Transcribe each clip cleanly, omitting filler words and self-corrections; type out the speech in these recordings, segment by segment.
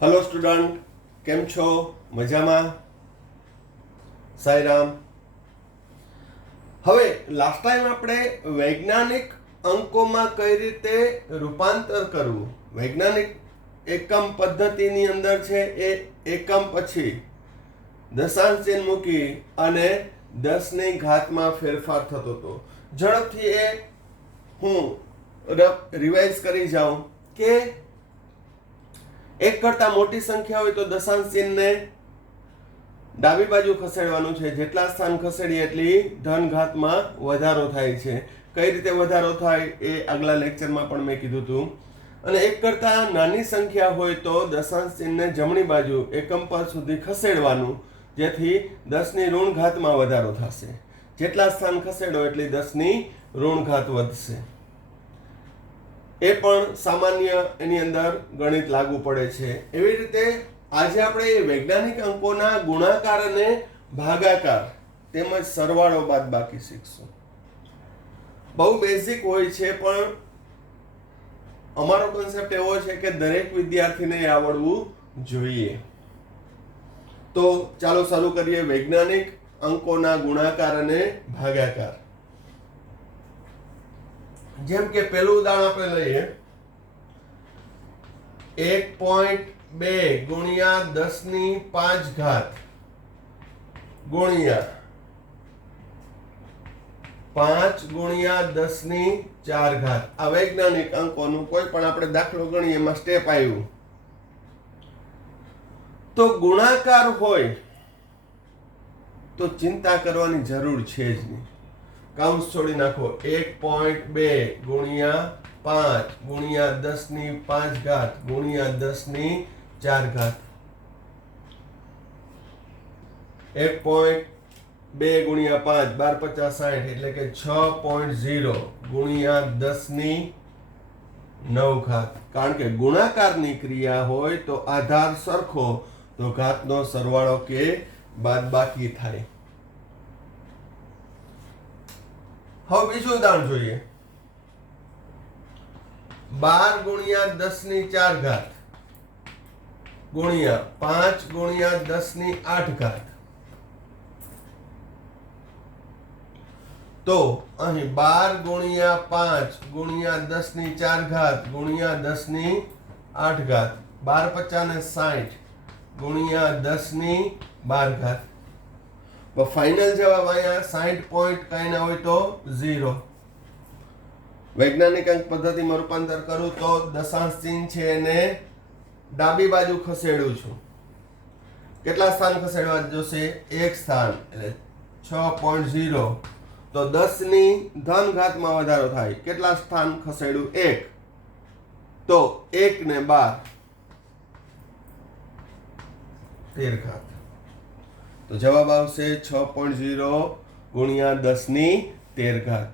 Hello student, केम छो? मजामा? साईराम। હવે last time આપણે વૈજ્ઞાનિક અંકોમાં કઈ રીતે રૂપાંતર કરવું, વૈજ્ઞાનિક એકમ પદ્ધતિની અંદર છે એ એકમ પછી દશાંશ ચિહ્ન મૂકી અને 10 ની ઘાતમાં ફેરફાર થતો હતો. ઝડપથી એ હું રિવાઇઝ કરી જાઉં કે એક કરતા મોટી સંખ્યા હોય તો દશાંશ ચિહ્નને ડાબી બાજુ ખસેડવાનું છે. જેટલા સ્થાન ખસેડીએ એટલી ધન ઘાતમાં વધારો થાય છે. કઈ રીતે વધારો થાય એ આગલા લેક્ચરમાં પણ મેં કીધું હતું. અને એક કરતા નાની સંખ્યા હોય તો દશાંશ ચિહ્નને જમણી બાજુ એકમ પદ સુધી ખસેડવાનું, જેથી 10 ની ઋણ ઘાતમાં વધારો થશે. જેટલા સ્થાન ખસેડો એટલી 10 ની ઋણ ઘાત વધશે. એ પણ સામાન્ય એની અંદર ગણિત લાગુ પડે છે. એવી રીતે આજે આપણે વૈજ્ઞાનિક અંકોના ગુણાકાર અને ભાગાકાર તેમજ સરવાળો બાદબાકી શીખશું. બહુ બેઝિક હોય છે, પણ અમારો કોન્સેપ્ટ એવો છે કે દરેક વિદ્યાર્થીને આવડવું જોઈએ. તો ચાલો શરૂ કરીએ વૈજ્ઞાનિક અંકોના ગુણાકાર અને ભાગાકાર. જેમ કે પહેલું ઉદાહરણ આપણે લઈએ, 1.2 ગુણ્યા 10 ની 5 ઘાત ગુણ્યા 5 ગુણ્યા 10 ની 4 ઘાત. આ વૈજ્ઞાનિક અંકોનું કોઈ પણ આપણે દાખલો ગણીએ એમાં સ્ટેપ આવ્યું તો ગુણાકાર હોય તો ચિંતા કરવાની જરૂર છે જ નહીં. કાઉન્સ છોડી નાખો. 1.2 ગુણ્યા 5 ગુણ્યા 10 ની 5 ઘાત ગુણ્યા 10 ની 4 ઘાત. 1.2 ગુણ્યા 5 12 50 60 એટલે કે 6.0 ગુણ્યા 10 ની 9 ઘાત. કારણ કે ગુણાકારની ક્રિયા હોય તો આધાર સરખો તો ઘાતનો સરવાળો કે બાદબાકી થાય. હવે બીજું ઉદાહરણ જોઈએ. 12 ગુણ્યા 10 ની 4 ઘાત ગુણ્યા 5 ગુણ્યા 10 ની 8 ઘાત. તો અહીં 12 ગુણ્યા 5 ગુણ્યા 10 ની 4 ઘાત ગુણ્યા 10 ની 8 ઘાત. 12 50 ને 60 ગુણ્યા 10 ની 12 ઘાત. ફાઇનલ જવાબ અહીંયા 60 પોઈન્ટ કઈ ના હોય તો 0. વૈજ્ઞાનિક અંક પદ્ધતિમાં રૂપાંતર કરું તો દશાંશ ચિહ્ન છે એને ડાબી બાજુ ખસેડું છું. કેટલા સ્થાન ખસેડવા જોશે? એક સ્થાન, એટલે 6.0. તો 10 ની ધન ઘાતમાં વધારો થાય. કેટલા સ્થાન ખસેડું? 1. તો 1 ને 12 13 ઘાત. તો જવાબ આવશે 6.0 ગુણ્યા 10 ની 13 ઘાત.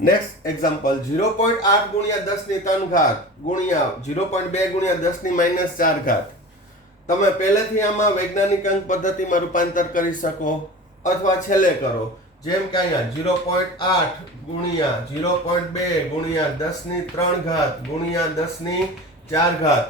નેક્સ્ટ એક્ઝામ્પલ, 0.8 ગુણ્યા 10 ની 3 ઘાત ગુણ્યા 0.2 ગુણ્યા 10 ની -4 ઘાત. તમે પહેલેથી આમાં વૈજ્ઞાનિક અંક પદ્ધતિમાં રૂપાંતર કરી શકો અથવા છેલ્લે કરો. જેમ કે અહીંયા 0.8 ગુણ્યા 0.2 ગુણ્યા 10 ની 3 ઘાત ગુણ્યા 10 ની 4 ઘાત.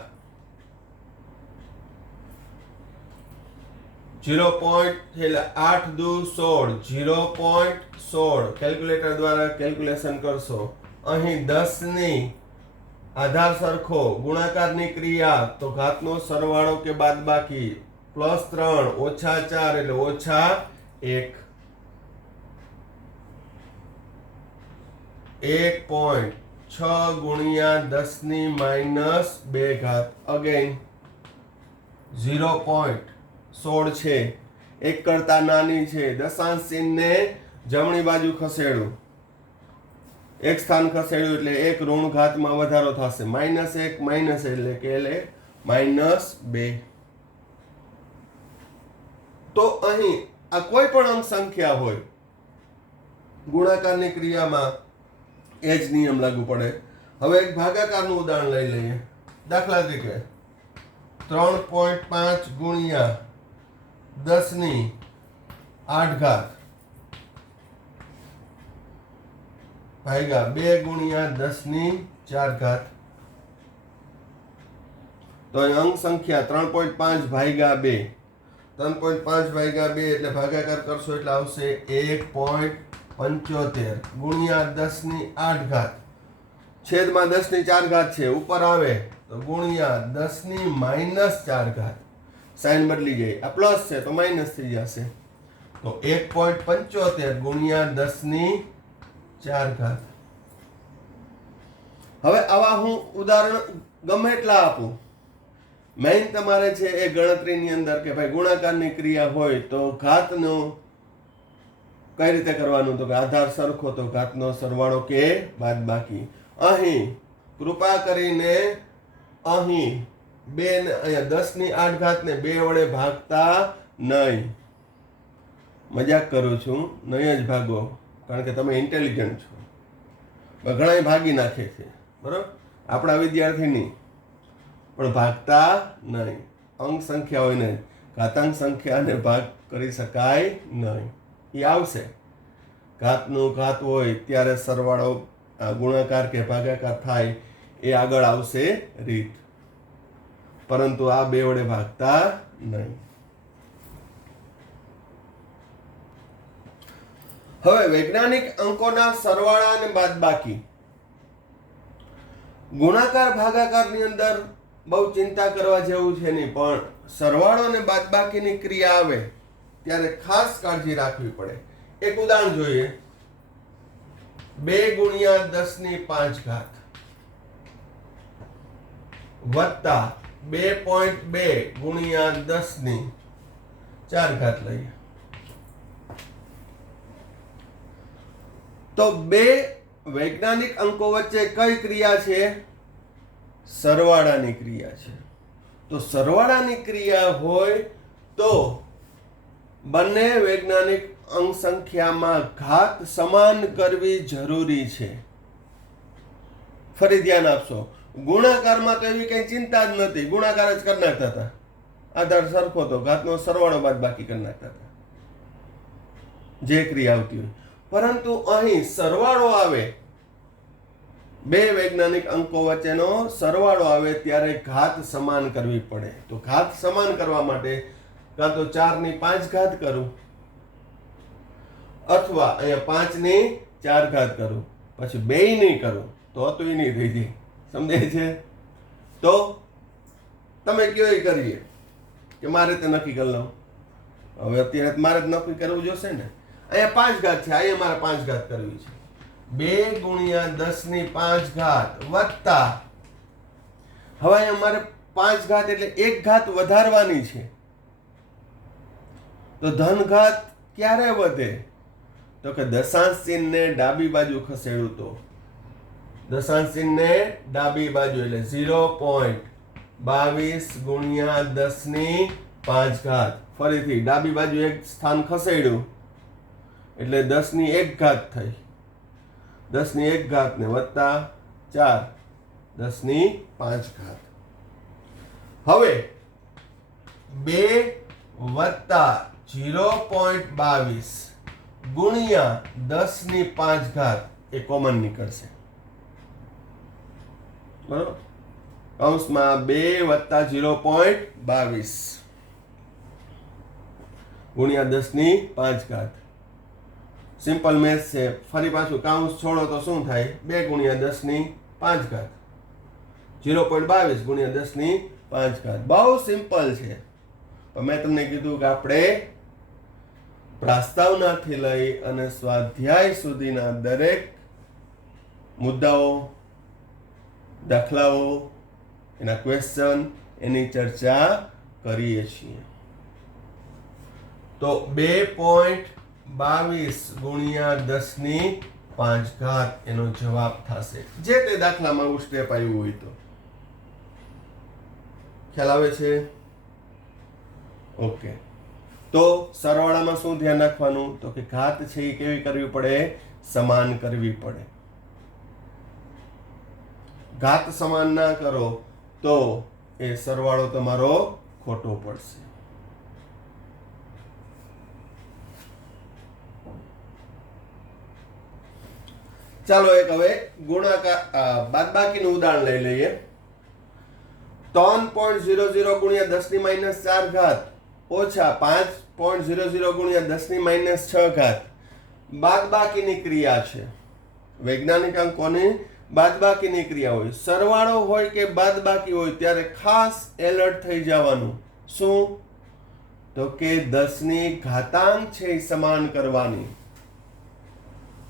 0.8 દુ 16, 0.16 કેલ્ક્યુલેટર દ્વારા કેલ્ક્યુલેશન કરશો. અહીં 10 ની આધાર સરખો, ગુણાકારની ક્રિયા તો ઘાતનો સરવાળો કે બાદબાકી, +3 -4 એટલે -1. 1.6 ગુણ્યા 10 ની -2 ઘાત. અગેન 0.16 છે, એક કરતા નાની છે. દશાંશ ચિહ્નને જમણી બાજુ ખસેડું. એક સ્થાન ખસેડ્યું એટલે એક ઋણ ઘાતમાં વધારો થશે. -1 માઇનસ એટલે કે -2. તો અહીં આ કોઈ પણ અંક સંખ્યા હોય, ગુણાકારની ક્રિયામાં એ જ નિયમ લાગુ પડે. હવે એક ભાગાકારનું ઉદાહરણ લઈ લઈએ. દાખલા તરીકે 3.5 ગુણ્યા 10 ની 8 ઘાત ભાગ્યા 2 ગુણ્યા 10⁴ તો અહીં અંક સંખ્યા 3.5 ભાગ્યા 2 3.5 ભાગ્યા 2 એટલે ભાગાકાર કરશો એટલે આવશે 1.75 ગુણ્યા 10⁸ છેદમાં 10⁴ છે ઉપર આવે તો ગુણ્યા 10⁻⁴ સાઈન બદલી ગઈ આ પ્લસ છે તો માઇનસ થઈ જશે તો 1.75 ગુણ્યા 10⁴ હવે આવા હું ઉદાહરણ ગમે એટલા આપું મેઇન તમારે છે એ ગણતરીની અંદર કે ભાઈ ગુણાકારની ક્રિયા હોય તો ઘાતનો કઈ રીતે કરવાનું તો કે આધાર સરખો તો ઘાતનો સરવાળો કે બાદબાકી અહીં કૃપા કરીને અહીં 2 અહીંયા 10⁸ ને 2 વડે ભાગતા નહીં મજાક કરું છું નહીં જ ભાગો કારણ કે તમે ઇન્ટેલિજન્ટ છો ઘણા ભાગી નાખે છે બરાબર આપણા વિદ્યાર્થીની પણ ભાગતા નહીં અંક સંખ્યા હોય ને ઘાતાંક સંખ્યાને ભાગ કરી શકાય નહીં એ આવશે ઘાતનું ઘાત હોય ત્યારે સરવાળો ગુણાકાર કે ભાગાકાર થાય એ આગળ આવશે રીત પરંતુ આ 2 વડે ભાગતા નહીં હવે વૈજ્ઞાનિક અંકોના સરવાળા અને બાદબાકી ગુણાકાર ભાગાકારની અંદર બહુ ચિંતા કરવા જેવું છે નહીં પણ સરવાળો અને બાદબાકીની ક્રિયા આવે ત્યારે ખાસ કાળજી રાખવી પડે એક ઉદાહરણ જોઈએ 2 ગુણ્યા 10⁵ વત્તા 2.2 ગુણ્યા 10⁴ લઈએ તો 2 વૈજ્ઞાનિક અંકો વચ્ચે કઈ ક્રિયા છે સરવાળાની ક્રિયા છે તો સરવાળાની ક્રિયા હોય તો બંને વૈજ્ઞાનિક અંક સંખ્યામાં ઘાત સમાન કરવી જરૂરી છે ફરી ધ્યાન આપશો ગુણાકારમાં તો એવી કઈ ચિંતા જ નથી ગુણાકાર જ કરી નાખતા હતા આધાર સરખો તો ઘાતનો સરવાળો બાદબાકી કરી નાખતા હતા જે ક્રિયા આવતી હોય પરંતુ અહીં સરવાળો આવે 2 વૈજ્ઞાનિક અંકો વચ્ચેનો સરવાળો આવે ત્યારે ઘાત સમાન કરવી પડે તો ઘાત સમાન કરવા માટે કાં તો 4⁵ કરું અથવા અહીંયા 5⁴ કરું પછી 2 નહીં કરું તો તું નહીં થઈ જાય સમજાય છે તો તમે કયો એ કરીએ કે મારે તે નક્કી કરી લઉં હવે અત્યારે મારે જ નક્કી કરવું જોશે ને અહીંયા 5 ઘાત છે અહીંયા મારે 5 ઘાત કરવી છે 2 ગુણ્યા 10⁵ વત્તા હવે અહીંયા મારે 5 ઘાત એટલે 1 ઘાત વધારવાની છે તો ધન ઘાત ક્યારે વધે તો કે દશાંશ ચિહ્નને ડાબી બાજુ ખસેડું તો દશાંશ ચિહ્નને ડાબી બાજુ એટલે 0.22 ગુણ્યા 10⁵ ફરીથી ડાબી બાજુ એક સ્થાન ખસેડ્યું એટલે 10⁴ થઈ 10⁴ ને વત્તા 4 10⁵ હવે 2 વત્તા 0.22 ગુણ્યા 10⁵ એ કોમન નીકળશે બરોબર કૌંસમાં 2 વત્તા 0.22 ગુણ્યા 10⁵ સિમ્પલ મેથ્સ છે ફરી પાછું કાઉન્સ છોડો તો શું થાય 2 ગુણ્યા 10⁵ 0.22 ગુણ્યા 10⁵ બહુ સિમ્પલ છે પણ મેં તમને કીધું કે આપણે પ્રાસ્તાવનાથી લઈ અને સ્વાધ્યાય સુધીના દરેક મુદ્દાઓ દાખલાઓ એના ક્વેશ્ચન એની ચર્ચા કરીએ છીએ તો 2.22 ગુણ્યા 10⁵ એનો જવાબ થશે જે તે દાખલામાં એવું સ્ટેપ આવ્યું હોય તો ખ્યાલ આવે છે ઓકે તો સરવાળામાં શું ધ્યાન રાખવાનું તો કે ઘાત છે એ કેવી કરવી પડે સમાન કરવી પડે ઘાત સમાન ના કરો તો એ સરવાળો તમારો ખોટો પડશે ચાલો એક હવે ગુણાકાર બાદબાકીનું ઉદાહરણ લઈ લઈએ. 3.00 ગુણ્યા 10 ની માઇનસ 4 ઘાત ઓછા 5.00 ગુણ્યા 10 ની માઇનસ 6 ઘાત બાદબાકીની ક્રિયા છે. વૈજ્ઞાનિક અંકોની બાદબાકીની ક્રિયા હોય, સરવાળો હોય કે બાદબાકી હોય ત્યારે ખાસ એલર્ટ થઈ જવાનું. શું? તો કે 10 ની ઘાતાંક છે એ સમાન કરવાની.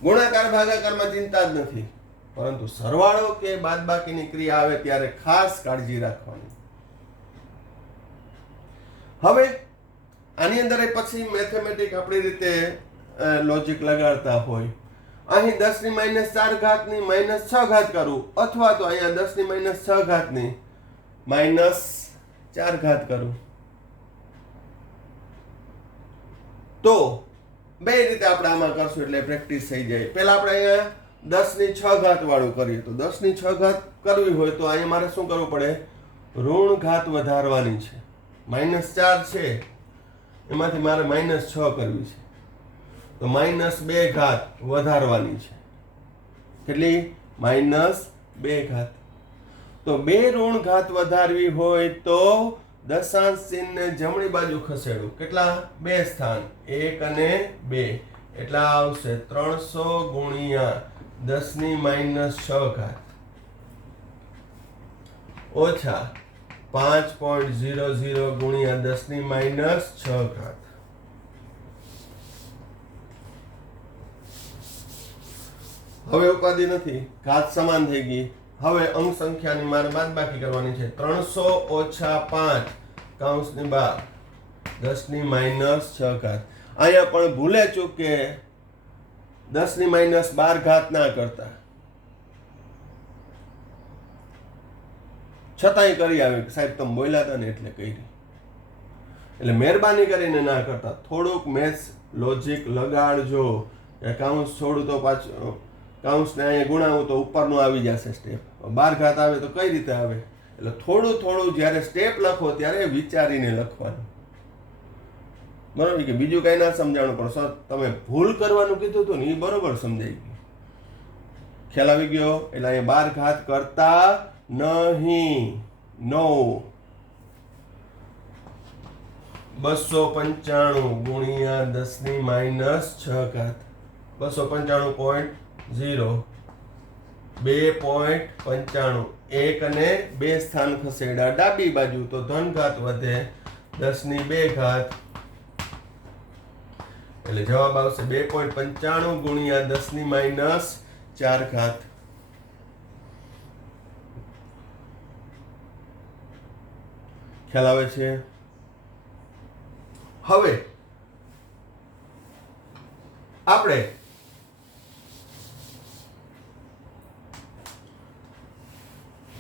ગુણાકાર ભાગાકારમાં ચિંતા જ નથી, પરંતુ સરવાળો કે બાદબાકીની ક્રિયા આવે ત્યારે ખાસ કાળજી રાખવાની. હવે આની અંદર પછી મેથેમેટિક આપણી રીતે લોજિક લગાડતા હોય. અહીં 10 ની માઇનસ 4 ઘાતની માઇનસ 6 ઘાત કરું, અથવા તો અહીંયા 10 ની માઇનસ 6 ઘાતની માઇનસ 4 ઘાત કરું, તો બે રીતે આપણે આમાં કરશું એટલે પ્રેક્ટિસ થઈ જાય. પહેલા આપણે અહીંયા 10 ની 6 ઘાત વાળું કરીએ. તો 10 ની 6 ઘાત કરવી હોય તો અહીંયા મારે શું કરવું પડે? ઋણ ઘાત વધારવાની છે. માઇનસ 4 છે એમાંથી મારે માઇનસ 6 કરવી છે, તો માઇનસ 2 ઘાત વધારવાની છે. કેટલી? માઇનસ 2 ઘાત. તો બે ઋણ ઘાત વધારવી હોય તો દશાંશ ચિહ્નને જમણી બાજુ ખસેડું. કેટલા? 2 સ્થાન, 1 અને 2, એટલા આવશે 300 ગુણ્યા 10 ની માઇનસ 6 ઘાત ઓછા 5.00 ગુણ્યા 10 ની માઇનસ 6 ઘાત. હવે ઉપાધિ નથી, ઘાત સમાન થઈ ગઈ. હવે અંક સંખ્યાની મારે બાદબાકી કરવાની છે. 300 ઓછા 5 કૌંસની બહાર 10 ની માઇનસ 6 ઘાત. અહીંયા પણ ભૂલે ચૂકે 10 ની માઇનસ 12 ઘાત ના કરતા, છતાંય કરી આવે સાહેબ તમે બોલ્યા હતા ને એટલે કરી. એટલે મહેરબાની કરીને ના કરતા, થોડુંક મેથ્સ લોજિક લગાડજો. કાઉન્સ છોડું તો પાછું કાઉન્સને અહીંયા ગુણાવું તો ઉપરનું આવી જશે સ્ટેપ. 12 ઘાત આવે તો કઈ રીતે આવે? એટલે થોડું થોડું જ્યારે સ્ટેપ લખો ત્યારે વિચારીને લખવાનું. બરોબર કે બીજું કઈ ના સમજાણું, પણ સર તમે ભૂલ કરવાનું કીધું હતું ને એ બરોબર સમજાઈ ગયું. ખ્યાલ આવી ગયો? એટલે અહીંયા 12 ઘાત કરતા નહીં. નો 295 ગુણ્યા 10 ની માઇનસ 6 ઘાત 295.0 2.95 1 અને 2 સ્થાન ખસેડ્યા ડાબી બાજુ તો ધન ઘાત વધે 10 ની 2 ઘાત, એટલે જવાબ આવશે 2.95 ગુણ્યા 10 ની માઇનસ 4 ઘાત. ખ્યાલ આવે છે? હવે આપણે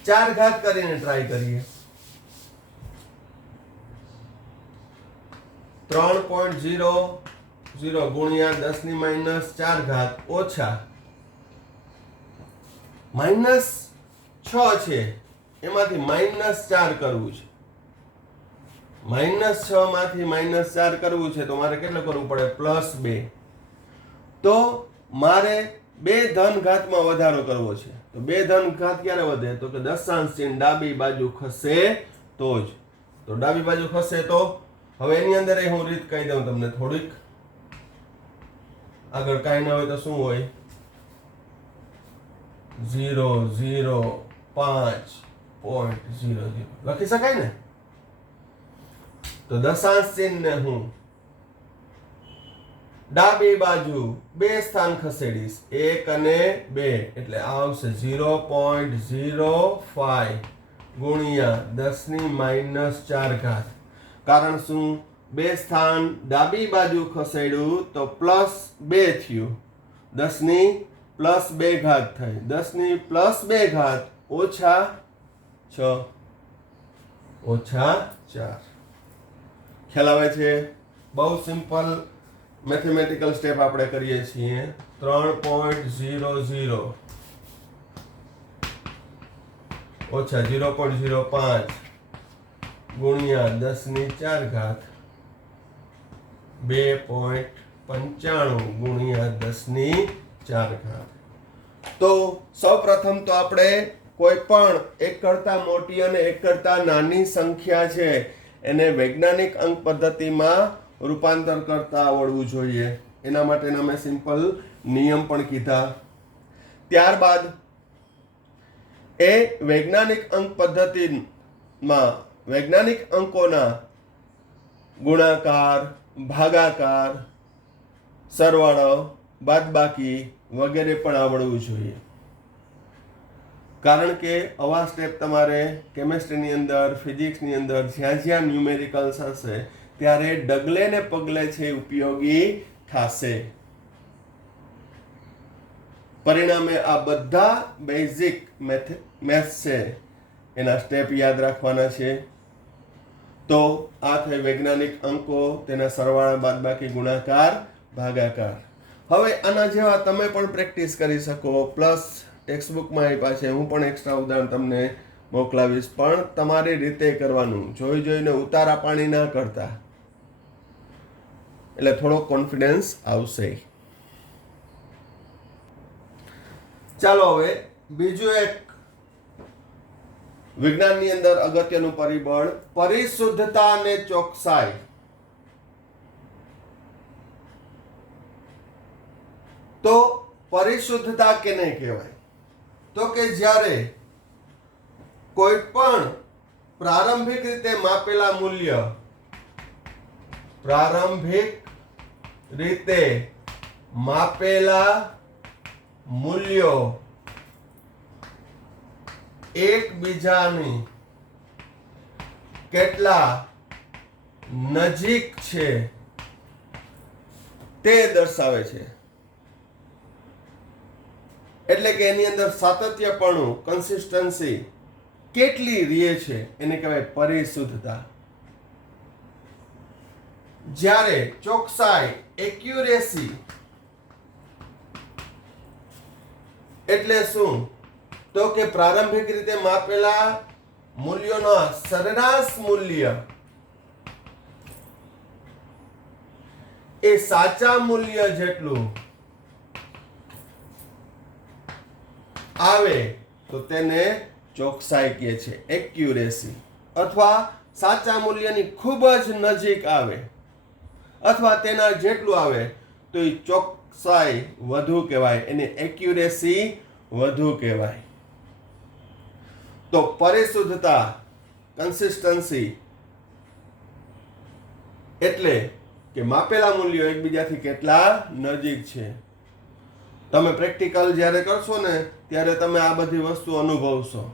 ચાર ઘાત કરીને ટ્રાય કરીએ. 3.00 ગુણ્યા 10 ની માઇનસ 4 ઘાત ઓછા માઇનસ 6 છે એમાંથી માઇનસ 4 કરવું છે. -6 માંથી -4 કરવું છે તો મારે કેટલું કરવું પડે? +2. તો મારે 2 ધન ઘાતમાં વધારો કરવો છે. તો 2 ધન ઘાત ક્યારે વધે? તો કે દશાંશ ચિહ્ન ડાબી બાજુ ખસે તો જ. તો ડાબી બાજુ ખસે તો હવે એની અંદર હું રીત કહી દઉં તમને થોડીક. આગળ કાંઈ ના હોય તો શું હોય? 0.00 લખી શકાય ને? તો દશાંશ ચિહ્નને હું ડાબી બાજુ 2 સ્થાન ખસેડીશ, 1 અને 2, એટલે આવશે 0.05 ગુણ્યા 10 ની માઇનસ 4 ઘાત. કારણ શું? 2 સ્થાન ડાબી બાજુ ખસેડ્યું તો +2 થયું, 10 ની +2 ઘાત થઈ, 10 ની +2 ઘાત ઓછા 6 ઓછા 4. ખ્યાલ આવે છે? બહુ સિમ્પલ મેથેમેટિકલ સ્ટેપ આપણે કરીએ છીએ. 3.00 ઓછા 0.05 ગુણ્યા 10 ની 4 ઘાત 2.95 ગુણ્યા 10 ની 4 ઘાત. તો સૌપ્રથમ તો આપણે કોઈ પણ એક કરતાં મોટી અને એક કરતાં નાની સંખ્યા છે એને વૈજ્ઞાનિક અંક પદ્ધતિમાં રૂપાંતર કરતા આવડવું જોઈએ. એના માટેના મેં સિમ્પલ નિયમ પણ કીધા. ત્યારબાદ એ વૈજ્ઞાનિક અંક પદ્ધતિમાં વૈજ્ઞાનિક અંકોના ગુણાકાર, ભાગાકાર, સરવાળો, બાદબાકી વગેરે પણ આવડવું જોઈએ. કારણ કે આવા સ્ટેપ તમારે કેમેસ્ટ્રીની અંદર, ફિઝિક્સની અંદર જ્યાં જ્યાં ન્યુમેરિકલ્સ હશે ત્યારે ડગલે ને પગલે છે ઉપયોગી થશે. પરિણામે આ બધા બેઝિક મેથ્સ છે એના સ્ટેપ યાદ રાખવાના છે. તો આ થઈ વૈજ્ઞાનિક અંકો, તેના સરવાળા, બાદબાકી, ગુણાકાર, ભાગાકાર. હવે આના જેવા તમે પણ પ્રેક્ટિસ કરી શકો. પ્લસ ટેક્સ્ટબુકમાં આપ્યા છે, હું પણ એક્સ્ટ્રા ઉદાહરણ તમને મોકલાવીશ, પણ તમારી રીતે કરવાનું. જોઈ જોઈને ઉતારા પાણી ના કરતા, એટલે થોડો કોન્ફિડન્સ આવશે. ચાલો હવે બીજું એક વિજ્ઞાનની અંદર અગત્યનું પરિબળ, પરિશુદ્ધતા અને ચોકસાઈ. તો પરિશુદ્ધતા કેને કહેવાય? તો કે જ્યારે કોઈ પણ પ્રારંભિક રીતે માપેલા મૂલ્ય, પ્રારંભિક રીતે માપેલા મૂલ્યો એકબીજાની કેટલા નજીક છે તે દર્શાવે છે. એટલે કે એની અંદર સાતત્યપણું, કન્સિસ્ટન્સી કેટલી રહે છે એને કહેવાય પરિશુદ્ધતા. જ્યારે ચોકસાઈ, એક્યુરેસી એટલે શું? તો કે પ્રારંભિક રીતે માપેલા મૂલ્યોના સરેરાશ મૂલ્ય એ સાચા મૂલ્ય જેટલું આવે તો તેને ચોકસાઈ કહે છે, એક્યુરેસી. અથવા સાચા મૂલ્યની ખૂબ જ નજીક આવે અથવા તેના જેટલું આવે તો એ ચોકસાઈ વધુ કહેવાય, એને એક્યુરેસી વધુ કહેવાય. તો પરિશુદ્ધતા, કન્સિસ્ટન્સી એટલે કે માપેલા મૂલ્યો એકબીજાથી કેટલા નજીક છે. તમે પ્રેક્ટિકલ જ્યારે કરશો ને ત્યારે તમે આ બધી વસ્તુ અનુભવશો.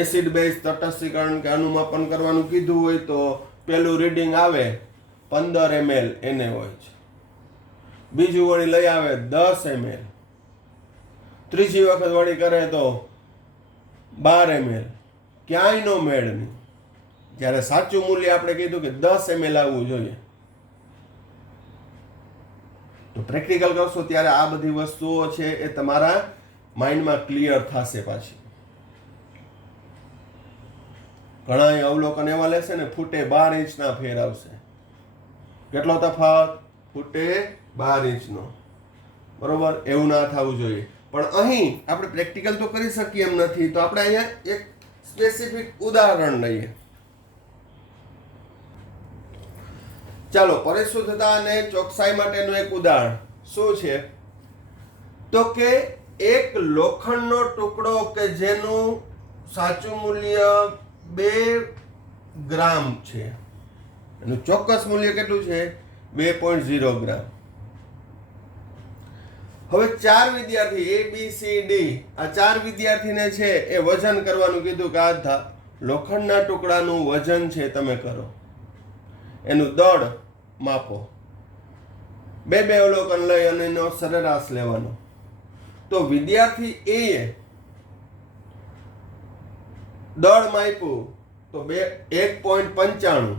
એસિડ બેઝ તટસ્થીકરણ કે અનુમાપન કરવાનું કીધું હોય તો પેલું રીડિંગ આવે 15 ml એને હોય છે, બીજું વળી લઈ આવે 10 ml, ત્રીજી વખત વળી કરે તો 12 ml. ક્યાંય નો મેળ નહીં. જ્યારે સાચું મૂલ્ય આપણે કીધું કે 10 ml આવવું જોઈએ. તો પ્રેક્ટિકલ કરશો ત્યારે આ બધી વસ્તુઓ છે એ તમારા માઇન્ડમાં ક્લિયર થશે. પાછી ઘણા અવલોકન એવા લેશે ને ફૂટે 12 ઇંચના ફેર આવશે. કેટલો તફાવત? ફૂટે 12 ઇંચનો. બરોબર, એવું ના થવું જોઈએ. પણ અહીં આપણે પ્રેક્ટિકલ તો કરી શકીએ એમ નથી, તો આપણે અહીંયા એક સ્પેસિફિક ઉદાહરણ લઈએ. ચાલો, પરિશુદ્ધતા અને ચોકસાઈ માટેનું એક ઉદાહરણ શું છે? તો કે એક લોખંડનો ટુકડો કે જેનું સાચું મૂલ્ય 2 ગ્રામ છે, એનું ચોક્કસ મૂલ્ય કેટલું છે? 2.0 ગ્રામ. હવે 4 વિદ્યાર્થી A, B, C, D, આ 4 વિદ્યાર્થીને છે એ વજન કરવાનું કીધું કે આ લોખંડના ટુકડાનું વજન છે તમે કરો, એનું દળ માપો. બે અવલોકન લઈ અને એનો સરેરાશ લેવાનો. તો વિદ્યાર્થી એ દળ માપ્યું તો 1.95,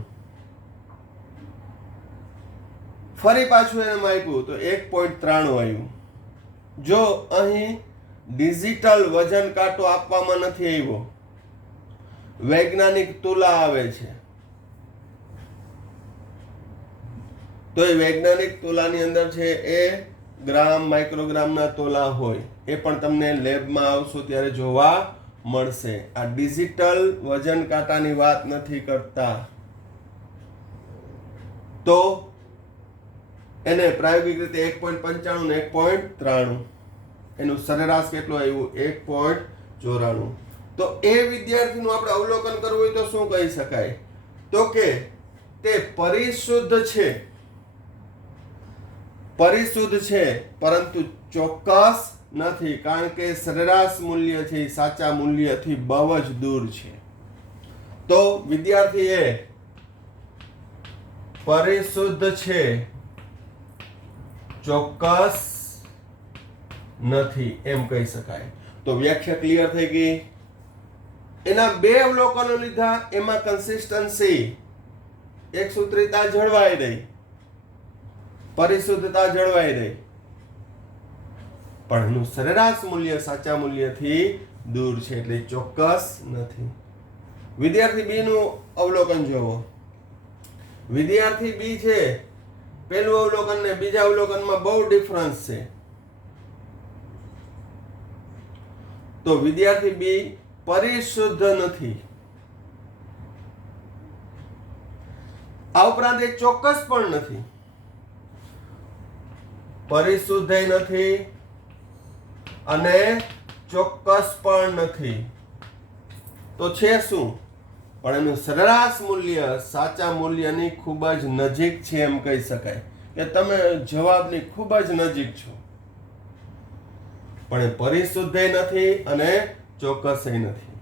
ફરી પાછું એને માપ્યું તો 1.93 આવ્યું. જો અહીં ડિજિટલ વજન કાંટો આપવામાં નથી આવ્યો, વૈજ્ઞાનિક તુલા આવે છે, તો એ વૈજ્ઞાનિક તુલાની અંદર છે એ ગ્રામ માઇક્રોગ્રામના તોલા હોય એ પણ તમને લેબમાં આવશો ત્યારે જોવા મળશે. આ ડિજિટલ વજન કાંટાની વાત નથી કરતા. તો એને પ્રાયોગિક રીતે 1.95 ને 1.93 એનું સરેરાશ કેટલું આવ્યું 1.94. તો એ વિદ્યાર્થીનું આપણે અવલોકન કરવું હોય તો શું કહી શકાય? તો કે તે પરિશુદ્ધ છે, પરિશુદ્ધ છે પરંતુ ચોક્કસ નથી, કારણ કે સરેરાશ મૂલ્યથી સાચા મૂલ્યથી બહુ જ દૂર છે. તો વિદ્યાર્થી એ પરિશુદ્ધ છે, ચોક્કસ નથી એમ કહી શકાય. તો વ્યાખ્યા ક્લિયર થઈ ગઈ. એના બે અવલોકનો લીધા, એમાં કન્સિસ્ટન્સી એકસૂત્રીતા જળવાઈ રહી, પરિશુદ્ધતા જળવાઈ રહી, પણ એનું સરેરાશ મૂલ્ય સાચા મૂલ્યથી દૂર છે એટલે ચોક્કસ નથી. વિદ્યાર્થી બી નું અવલોકન જોવો. વિદ્યાર્થી બી છે, પહેલું અવલોકન ને બીજા અવલોકનમાં બહુ ડિફરન્સ છે. તો વિદ્યાર્થી બી પરિશુદ્ધ નથી. આ ઉપરાંત એક ચોક્કસ પણ નથી, પરિશુદ્ધ નથી અને ચોક્કસ પણ નથી. તો છે શું? પણ એનું સરેરાશ મૂલ્ય સાચા મૂલ્યની ખૂબ જ નજીક છે એમ કહી શકાય કે તમે જવાબની ખૂબ જ નજીક છો. પણ એ પરિશુદ્ધ નથી અને ચોક્કસ નથી.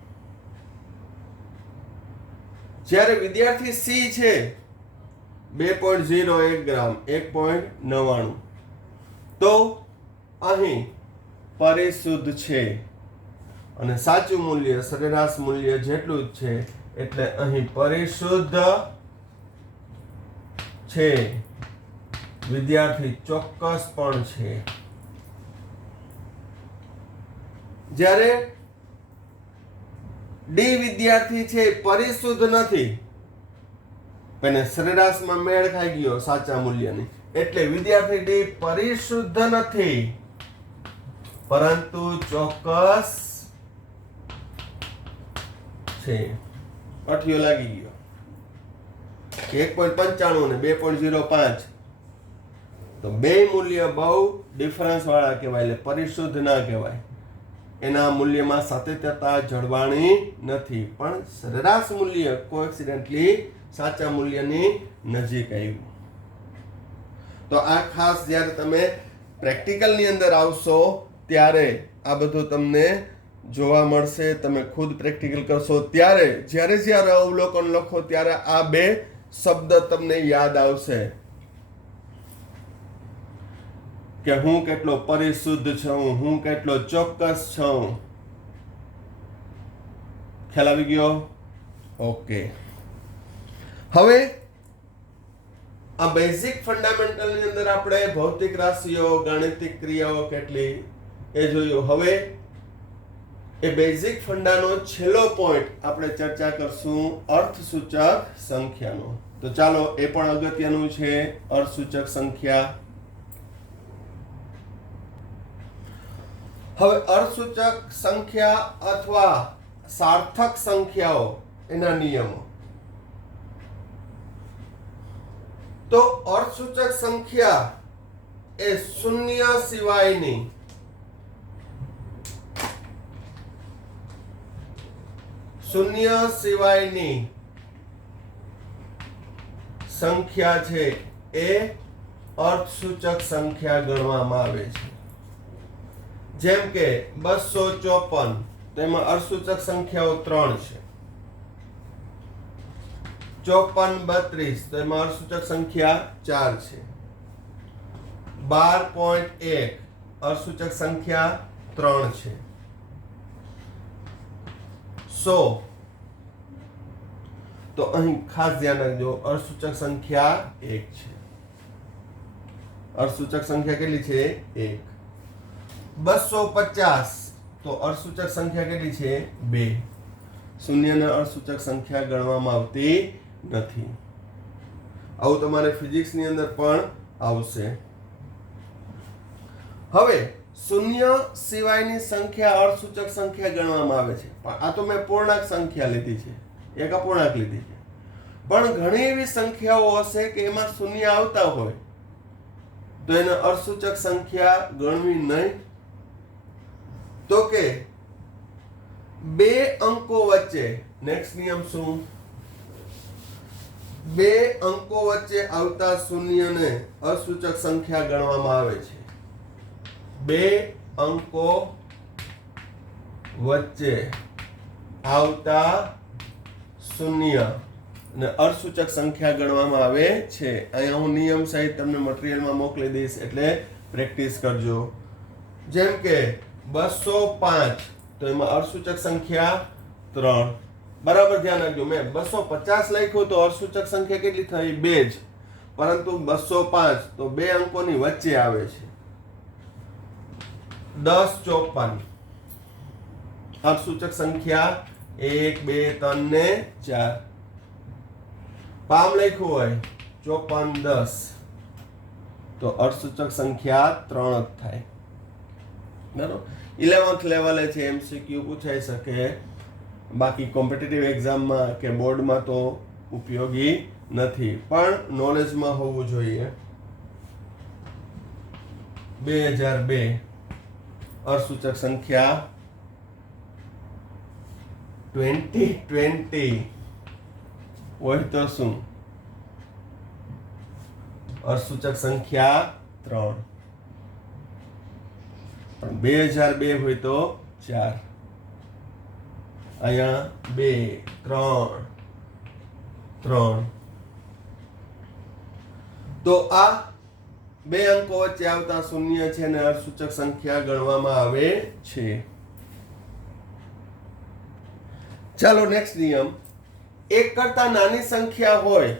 જ્યારે વિદ્યાર્થી સી છે 2.01 ગ્રામ 1.99, તો અહીં પરિશુદ્ધ છે અને સાચું મૂલ્ય સરેરાશ મૂલ્ય જેટલું જ છે એટલે અહીં પરિશુદ્ધ છે. વિદ્યાર્થી ચોક્કસ પણ છે. જ્યારે ડી વિદ્યાર્થી છે પરિશુદ્ધ નથી, પણ સરેરાશમાં મેળ ખાઈ ગયો સાચા મૂલ્યની, એટલે વિદ્યાર્થી ડી પરિશુદ્ધ નથી પરંતુ ચોક્કસ છે. અઠિયો લાગી ગયો. 1.95 ને 2.05 તો બે મૂલ્ય બહુ ડિફરન્સ વાળા કહેવાય, એટલે પરિશુદ્ધ ના કહેવાય. એના મૂલ્યમાં સાતત્યતા જળવાણી નથી, પણ સરેરાશ મૂલ્ય કોએક્સિડન્ટલી સાચા મૂલ્યની નજીક આવ્યું. તો આ ખાસ જ્યારે તમે પ્રેક્ટિકલની અંદર આવશો ત્યારે આ બધું તમને જોવા મળશે. તમે ખુદ પ્રેક્ટિકલ કરશો ત્યારે જ્યારે અવલોકન લખો ત્યારે આ બે શબ્દ તમને યાદ આવશે કે હું કેટલો પરિશુદ્ધ છું, હું કેટલો ચોક્કસ છું. ખ્યાલ આવી ગયો? ઓકે. હવે આ બેઝિક ફંડામેન્ટલ ની અંદર આપણે ભૌતિક રાશિઓ, ગાણિતિક ક્રિયાઓ કેટલી એ જોયું. હવે એ બેઝિક ફંડાનો છેલ્લો પોઈન્ટ આપણે ચર્ચા કરશું અર્થસૂચક સંખ્યાનો. તો ચાલો એ પણ અગત્યનું છે, અર્થસૂચક સંખ્યા. હવે અર્થસૂચક સંખ્યા અથવા સાર્થક સંખ્યાઓ એના નિયમો. તો અર્થસૂચક સંખ્યા એ શૂન્ય સિવાયની સંખ્યા છે એ અર્થસૂચક સંખ્યા ગણવામાં આવે છે. જેમ કે 254 તો એમાં અર્થસૂચક સંખ્યાઓ 3 છે. 5432 તો એમાં અર્થસૂચક સંખ્યા 4 છે. 12.1 અર્થસૂચક સંખ્યા 3 છે. 100 તો અહીં ખાસ ધ્યાન રાખજો, અર્થસૂચક સંખ્યા 1 છે. અર્થસૂચક સંખ્યા કેટલી છે? 1. 250 તો અર્થસૂચક સંખ્યા કેટલી છે? 2. શૂન્યના અર્થસૂચક સંખ્યા ગણવામાં આવતી નથી. આવું તમારે ફિઝિક્સની અંદર પણ આવશે. હવે શૂન્ય સિવાયની સંખ્યા અર્થસૂચક સંખ્યા ગણવામાં આવે છે, પણ આ તો મેં પૂર્ણાંક સંખ્યા લીધી છે, એક અપૂર્ણાંક લીધી છે. પણ ઘણી એવી સંખ્યાઓ હશે કે એમાં શૂન્ય આવતા હોય તો એને અર્થસૂચક સંખ્યા ગણવી નહીં. તો કે બે અંકો વચ્ચે, નેક્સ્ટ નિયમ શું? બે અંકો વચ્ચે આવતા શૂન્યને અર્થસૂચક સંખ્યા ગણવામાં આવે છે. બે અંકો વચ્ચે આવતા શૂન્ય ને અર્થસૂચક સંખ્યા ગણવામાં આવે છે. અહીંયા હું નિયમ સહિત તમને મટીરિયલમાં મોકલી દઈશ, એટલે પ્રેક્ટિસ કરજો. જેમ કે 205, તો એમાં અર્થસૂચક સંખ્યા 3. બરાબર ધ્યાન રાખજો, મેં 250 લખ્યું તો અર્થસૂચક સંખ્યા કેટલી થઈ? 2 જ. પરંતુ 205 તો બે અંકોની વચ્ચે આવે છે. 1054 અર્થસૂચક સંખ્યા 1, 2, 3 ને 4. પામ લખ્યું હોય 54, 10 તો અર્થસૂચક સંખ્યા 3 જ થાય. બરાબર. 11th લેવલે છે, એમસીક્યુ પૂછાઈ શકે, બાકી કોમ્પિટિટિવ એક્ઝામમાં કે બોર્ડમાં તો ઉપયોગી નથી, પણ નોલેજમાં હોવું જોઈએ. 2002 અર્થસૂચક સંખ્યા 2020 હોય તો શું? અર્થસૂચક સંખ્યા 3. પણ 2002 હોય તો 4. અહીંયા 2, 3, 3. તો આ બે અંકો વચ્ચે આવતા શૂન્ય છે અને અર્થસૂચક સંખ્યા ગણવામાં આવે છે. ચાલો નેક્સ્ટ નિયમ. એક કરતા નાની સંખ્યા હોય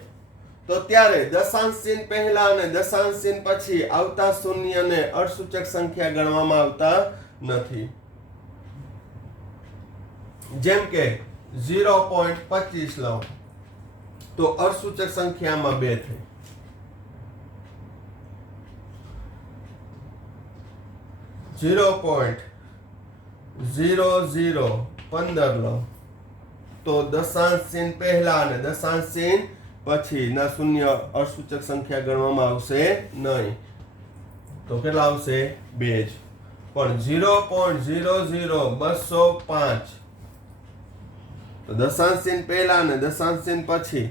તો ત્યારે દશાંશ ચિહ્ન પહેલા અને દશાંશ ચિહ્ન પછી આવતા શૂન્યને અર્થસૂચક સંખ્યા ગણવામાં આવતા નથી. જેમ કે 0.25 લઉં તો અર્થસૂચક સંખ્યામાં 2 થઈ. 0.0015 લો તો દશાંશ ચિહ્ન પહેલા અને દશાંશ ચિહ્ન પછી ના શૂન્ય અર્થસૂચક સંખ્યા ગણવામાં આવશે નહીં. તો કેટલા આવશે? 2 જ. પણ 0.00205 તો દશાંશ ચિહ્ન પહેલા અને દશાંશ ચિહ્ન પછી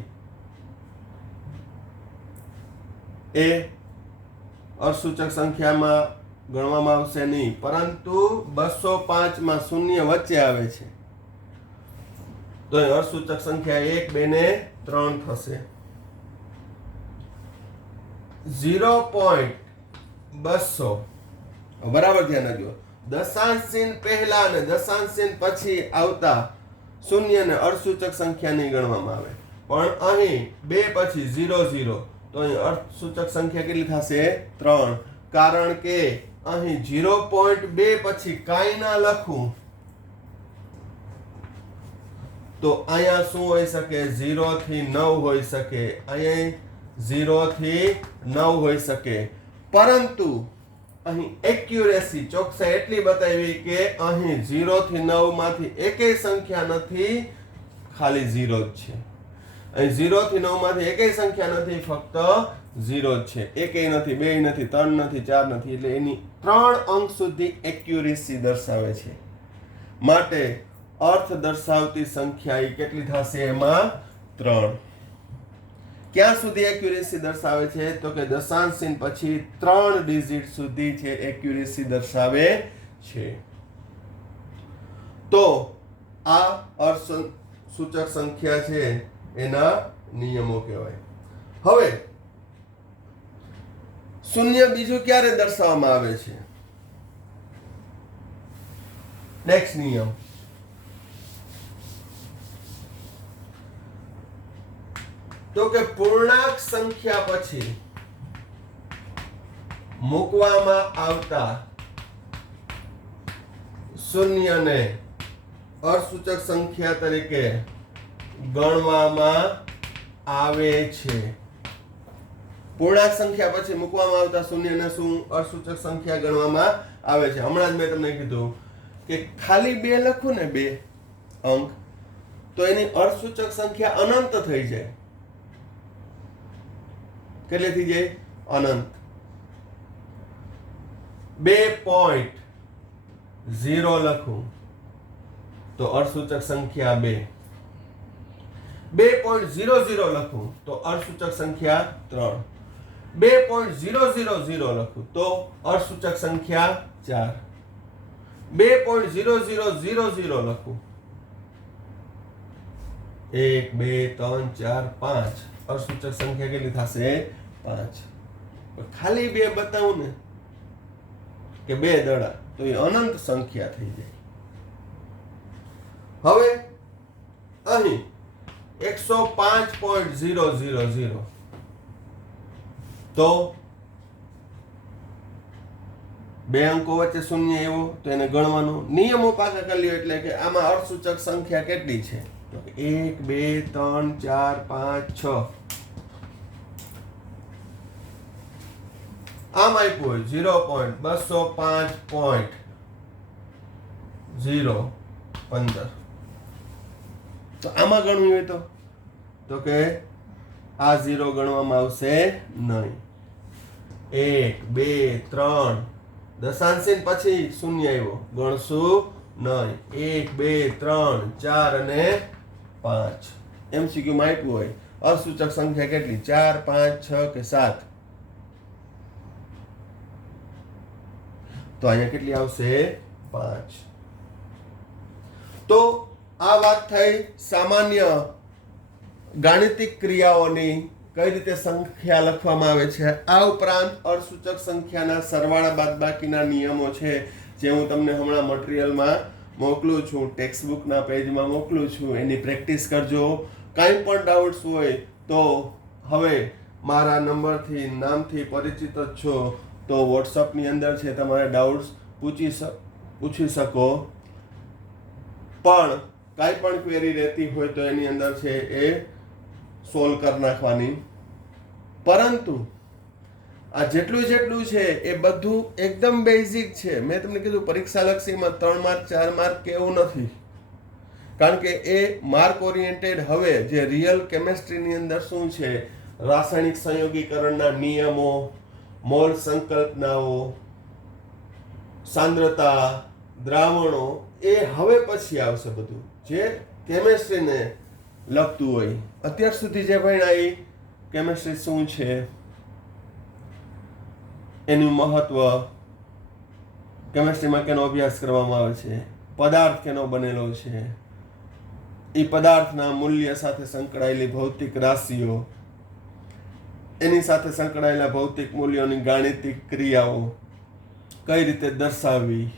એ અર્થસૂચક સંખ્યામાં ગણવામાં આવશે નહીં, પરંતુ 205 માં શૂન્ય વચ્ચે આવે છે તો એ અર્થસૂચક સંખ્યા 1, 2 ને 3 થશે. 0.200 બરાબર ધ્યાન રાખજો. દશાંશ ચિહ્ન પહેલા અને દશાંશ ચિહ્ન પછી આવતા શૂન્યને અર્થસૂચક સંખ્યા નહીં ગણવામાં આવે, પણ અહીં 2 પછી 00 તો અહીં અર્થસૂચક સંખ્યા કેટલી થશે? 3. કારણ કે અહીં 0.2 પછી કાંઈ ના લખું તો અહીંયા શું હોઈ શકે? 0 થી 9 હોઈ શકે, અહીંયા 0 થી 9 હોઈ શકે. પરંતુ અહીં એક્યુરેસી, ચોકસાઈ એટલી બતાવી કે અહીં 0 થી 9 માંથી એકેય સંખ્યા નથી, ખાલી 0 જ છે. અહીં 0 થી 9 માંથી એકેય સંખ્યા નથી, ફક્ત 0 જ છે. એકેય નથી, 2 નથી, 3 નથી, 4 નથી. એટલે એની 3 અંક સુધી એક્યુરેસી દર્શાવે છે. માટે અર્થ દર્શાવતી સંખ્યા એ કેટલી થશે? એમાં 3. ક્યાં સુધી એક્યુરેસી દર્શાવે છે? તો કે દશાંશ ચિહ્ન પછી 3 ડિજિટ સુધી છે એક્યુરેસી દર્શાવે છે. તો આ અર્થસૂચક સંખ્યા છે એના નિયમો કહેવાય. હવે શૂન્ય બીજું ક્યારે દર્શાવવામાં આવે છે? નેક્સ્ટ નિયમ. તો કે પૂર્ણાંક સંખ્યા પછી મૂકવામાં આવતા શૂન્યને અર્થસૂચક સંખ્યા તરીકે ગણવામાં આવે છે. પૂર્ણાંક સંખ્યા પછી મૂકવામાં આવતા શૂન્યને શું અસૂચક સંખ્યા ગણવામાં આવે છે. હમણાં જ મેં તમને કીધું કે ખાલી 2 લખું ને 2 અંક તો એની અસૂચક સંખ્યા અનંત થઈ જાય. કેટલી થઈ જાય? અનંત. 2.0 લખું તો અસૂચક સંખ્યા 2. 2.000 લખું તો અસૂચક સંખ્યા 3. 2.000 લખું તો અસૂચક સંખ્યા 4. 2.0000 લખું 1 2 3 4 5 અસૂચક સંખ્યા કેટલી થશે? 5. ખાલી 2 બતાવું ને કે 2 દડા તો એ અનંત સંખ્યા થઈ જાય. હવે અહીં 105.000 તો 2 અંકો વચ્ચે શૂન્ય એવો તો એને ગણવાનું. નિયમો પાકા કરી લ્યો એટલે કે આમાં અસૂચક સંખ્યા કેટલી છે? તો 1 2 3 4 5 6. આમ આપ્યું હોય 0.205.015 તો આમાં ગણવું હોય તો કે આ 0 ગણવામાં આવશે નહીં. 1 2 3 દશાંશિન પછી શૂન્ય આવ્યો ગણશું નહીં. 1 2 3 4 અને 5 MCQ માં આપ્યું હોય અસૂચક સંખ્યા કેટલી? 4 5 6 કે 7 તો અહીંયા કેટલી આવશે? 5. તો આ વાત થઈ સામાન્ય ગાણિતિક ક્રિયાઓની, કઈ રીતે સંખ્યા લખવામાં આવે છે. આ ઉપરાંત અસૂચક સંખ્યાના સરવાળા બાદબાકીના નિયમો છે જે હું તમને હમણાં મટીરિયલમાં મોકલું છું, ટેક્સ્ટબુકના પેજમાં મોકલું છું. એની પ્રેક્ટિસ કરજો. કાંઈ પણ ડાઉટ્સ હોય તો હવે મારા નંબરથી નામથી પરિચિત જ છો તો વોટ્સઅપની અંદર છે તમારે ડાઉટ્સ પૂછી શકો. પણ કાંઈ પણ ક્વેરી રહેતી હોય તો એની અંદર છે એ સોલ્વ કરી નાખવાની. પરંતુ આ જેટલું છે એ બધું એકદમ બેઝિક છે. મેં તમને કીધું પરીક્ષાલક્ષીમાં 3 માર્ક 4 માર્ક કે એવું નથી, કારણ કે એ માર્ક ઓરિએન્ટેડ. હવે જે રિયલ કેમેસ્ટ્રીની અંદર શું છે, રાસાયણિક સંયોગીકરણના નિયમો, મોલ સંકલ્પનાઓ, સાંદ્રતા, દ્રાવણો, એ હવે પછી આવશે. બધું જે કેમેસ્ટ્રીને લગતું હોય. અત્યાર સુધી જે ભણ્યા એ કેમેસ્ટ્રી શું છે, એનું મહત્વ, કેમેસ્ટ્રીમાં કેનો અભ્યાસ કરવામાં આવે છે, પદાર્થ કેનો બનેલો છે, એ પદાર્થના મૂલ્ય સાથે સંકળાયેલી ભૌતિક રાશિઓ, એની સાથે સંકળાયેલા ભૌતિક મૂલ્યોની ગાણિતિક ક્રિયાઓ કઈ રીતે દર્શાવવી,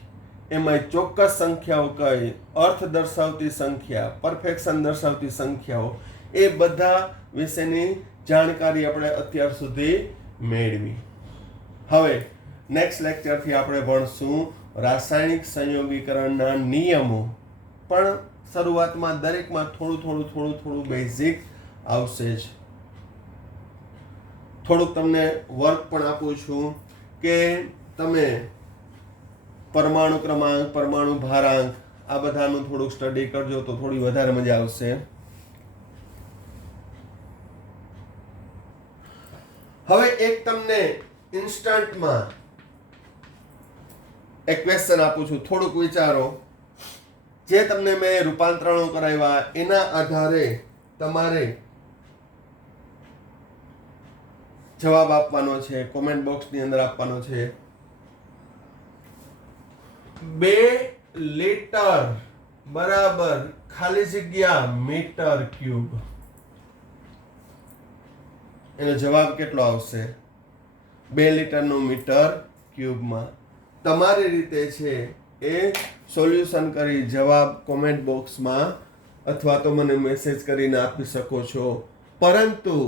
એમાં ચોક્કસ સંખ્યાઓ કઈ, અર્થ દર્શાવતી સંખ્યા, પરફેક્શન દર્શાવતી સંખ્યાઓ, એ બધા વિશેની જાણકારી આપણે અત્યાર સુધી મેળવી. હવે નેક્સ્ટ લેક્ચરથી આપણે ભણશું રાસાયણિક સંયોગીકરણના નિયમો. પણ શરૂઆતમાં દરેકમાં થોડું બેઝિક આવશે જ. થોડુંક તમને વર્ક પણ આપું છું કે તમે પરમાણુ ક્રમાંક, પરમાણુ ભારાંક, આ બધાનું થોડુંક સ્ટડી કરજો તો થોડી વધારે મજા આવશે. હવે એક તમને ઇન્સ્ટન્ટમાં એક ક્વેશ્ચન આપું છું, થોડુંક વિચારો. જે તમને મેં રૂપાંતરણો કરાવ્યા એના આધારે તમારે જવાબ આપવાનો છે, કોમેન્ટ બોક્સની અંદર આપવાનો છે. 2 લીટર બરાબર ખાલી જગ્યા મીટર ક્યુબ. એનો જવાબ કેટલો આવશે? 2 લીટરનું મીટર ક્યુબમાં. તમારી રીતે છે એ સોલ્યુશન કરી જવાબ કોમેન્ટ બોક્સમાં અથવા તો મને મેસેજ કરીને આપી શકો છો. પરંતુ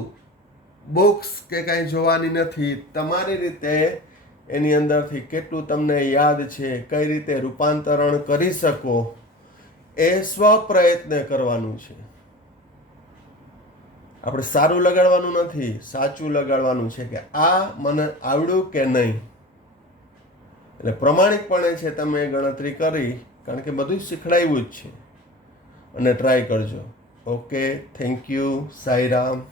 બુક્સ કે કાંઈ જોવાની નથી. તમારી રીતે એની અંદરથી કેટલું તમને યાદ છે, કઈ રીતે રૂપાંતરણ કરી શકો, એ સ્વપ્રયત્ન કરવાનું છે. આપણે સારું લગાડવાનું નથી, સાચું લગાડવાનું છે કે આ મને આવડ્યું કે નહીં. એટલે પ્રમાણિકપણે છે તમે ગણતરી કરી, કારણ કે બધું શીખડાવ્યું જ છે. અને ટ્રાય કરજો. Okay, thank you. સાંઈરામ.